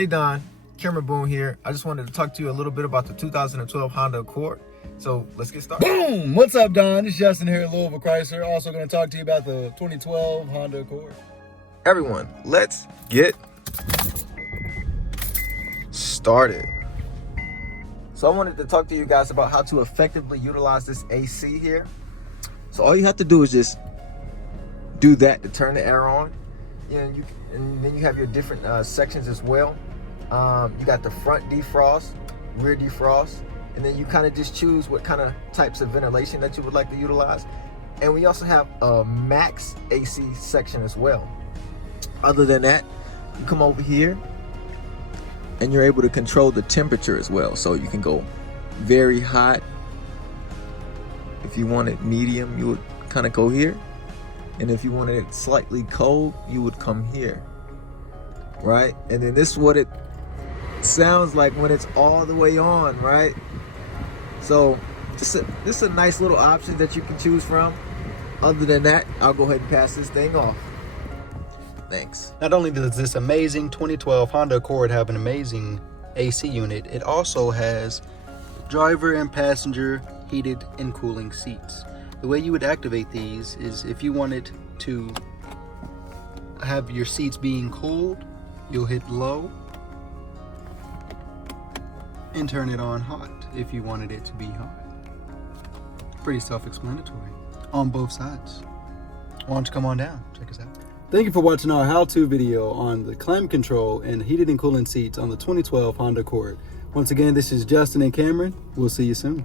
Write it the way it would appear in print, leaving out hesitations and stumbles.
Hey Don, Cameron Boone here. I just wanted to talk to you a little bit about the 2012 Honda Accord. So let's get started. Boom! What's up, Don? It's Justin here at Louisville Chrysler. Also going to talk to you about the 2012 Honda Accord. Everyone, let's get started. So I wanted to talk to you guys about how to effectively utilize this AC here. So all you have to do is just do that to turn the air on. And then you have your different sections as well. You got the front defrost, rear defrost, and then you kind of just choose what kind of types of ventilation that you would like to utilize. And we also have a max AC section as well. Other than that, you come over here and you're able to control the temperature as well. So you can go very hot. If you want it medium, you would kind of go here. And if you wanted it slightly cold, you would come here, right? And then this is what it sounds like when it's all the way on, right? So this is a nice little option that you can choose from. Other than that, I'll go ahead and pass this thing off. Thanks. Not only does this amazing 2012 Honda Accord have an amazing AC unit, it also has driver and passenger heated and cooling seats. The way you would activate these is if you wanted to have your seats being cooled, you'll hit low and turn it on hot if you wanted it to be hot. Pretty self-explanatory on both sides. Why don't you come on down, check us out. Thank you for watching our how-to video on the climate control and heated and cooling seats on the 2012 Honda Accord. Once again, this is Justin and Cameron. We'll see you soon.